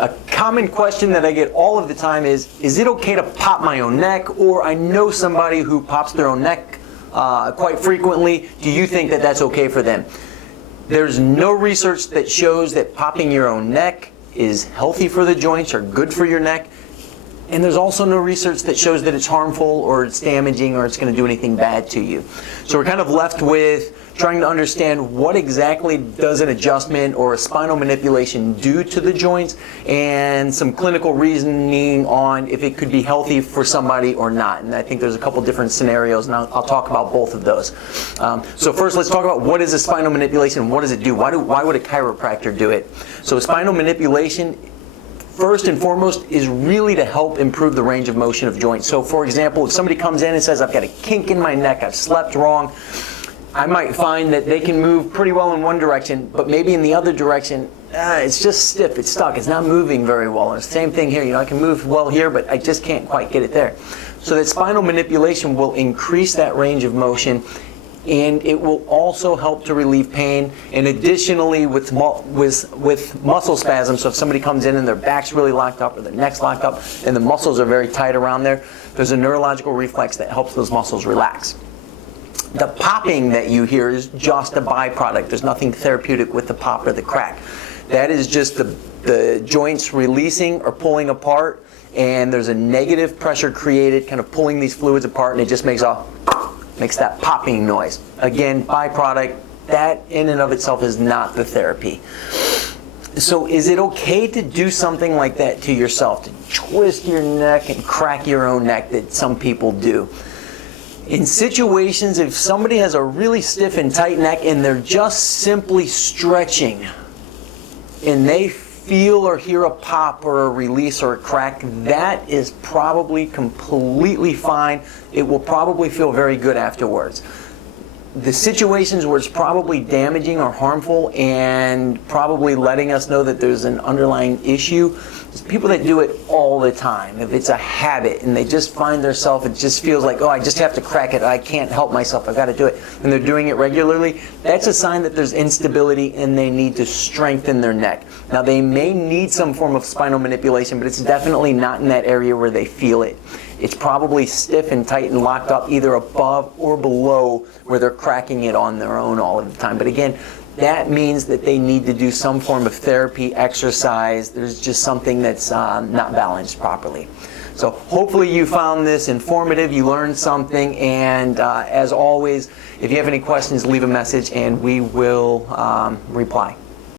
A common question that I get all of the time is it okay to pop my own neck? Or I know somebody who pops their own neck quite frequently. Do you think that that's okay for them? There's no research that shows that popping your own neck is healthy for the joints or good for your neck. And there's also no research that shows that it's harmful or it's damaging or it's going to do anything bad to you. So we're kind of left with trying to understand what exactly does an adjustment or a spinal manipulation do to the joints, and some clinical reasoning on if it could be healthy for somebody or not. And I think there's a couple different scenarios, and I'll talk about both of those. So first, let's talk about what is a spinal manipulation. What does it do? Why would a chiropractor do it? So a spinal manipulation, first and foremost, is really to help improve the range of motion of joints. So for example, if somebody comes in and says, I've got a kink in my neck, I've slept wrong, I might find that they can move pretty well in one direction, but maybe in the other direction, it's just stiff, it's stuck, it's not moving very well. And the same thing here, I can move well here, but I just can't quite get it there. So that spinal manipulation will increase that range of motion, and it will also help to relieve pain. And additionally, with muscle spasms, so if somebody comes in and their back's really locked up or their neck's locked up and the muscles are very tight around there, there's a neurological reflex that helps those muscles relax. The popping that you hear is just a byproduct. There's nothing therapeutic with the pop or the crack. That is just the joints releasing or pulling apart, and there's a negative pressure created, kind of pulling these fluids apart, and it just makes that popping noise. Again, byproduct. That in and of itself is not the therapy. So is it okay to do something like that to yourself, to twist your neck and crack your own neck that some people do? In situations, if somebody has a really stiff and tight neck and they're just simply stretching and they feel or hear a pop or a release or a crack, that is probably completely fine. It will probably feel very good afterwards. The situations where it's probably damaging or harmful and probably letting us know that there's an underlying issue is people that do it all the time. If it's a habit and they just find themselves, it just feels like, oh, I just have to crack it, I can't help myself, I've got to do it, and they're doing it regularly, that's a sign that there's instability and they need to strengthen their neck. Now, they may need some form of spinal manipulation, but it's definitely not in that area where they feel it. It's probably stiff and tight and locked up either above or below where they're cracking it on their own all of the time. But again, that means that they need to do some form of therapy, exercise. There's just something that's not balanced properly. So hopefully you found this informative, you learned something, and as always, if you have any questions, leave a message and we will reply.